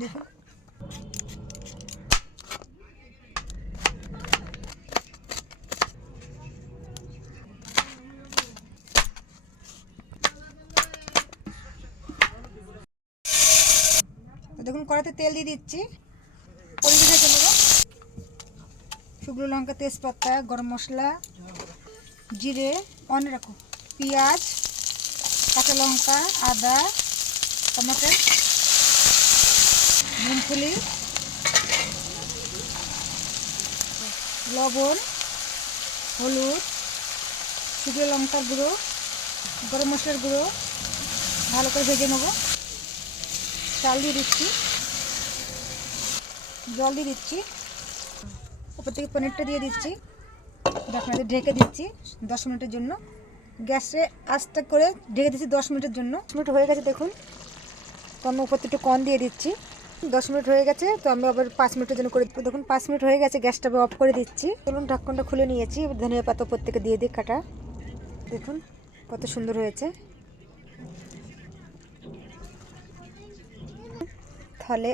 দেখুন দেখুন কড়াতে তেল দিয়ে দিচ্ছি, পরিবেশ ভেজে নেব। শুকনো লঙ্কা, তেজপাতা, গরম মশলা, জিরে, অন রাখো, পেঁয়াজ, কাঁচা লঙ্কা, আদা, টমেটো, মুগফলি, লবণ, হলুদ, শুকনো লঙ্কার গুঁড়ো, গরম মশলার গুঁড়ো ভালো করে ভেজে নেব। চাল দিয়ে দিচ্ছি, জল দিয়ে দিচ্ছি, উপর থেকে পনিরটা দিয়ে দিচ্ছি, আপনাদের ঢেকে দিচ্ছি 10 মিনিটের জন্য। গ্যাসে আস্তে করে ঢেকে দিচ্ছি 10 মিনিটের জন্য। 10 মিনিট হয়ে গেছে দেখুন, তো আমি উপর থেকে একটু কর্ন দিয়ে দিচ্ছি। 10 মিনিট হয়ে গেছে, তো আমি আবার 5 মিনিটের জন্য করে দেখুন 5 মিনিট হয়ে গেছে, গ্যাসটা অফ করে দিচ্ছি। চলুন ঢাকনটা খুলে নিয়েছি, ধনিয়া পাতা উপর থেকে দিয়ে দিই কাটা। দেখুন কত সুন্দর হয়েছে। তাহলে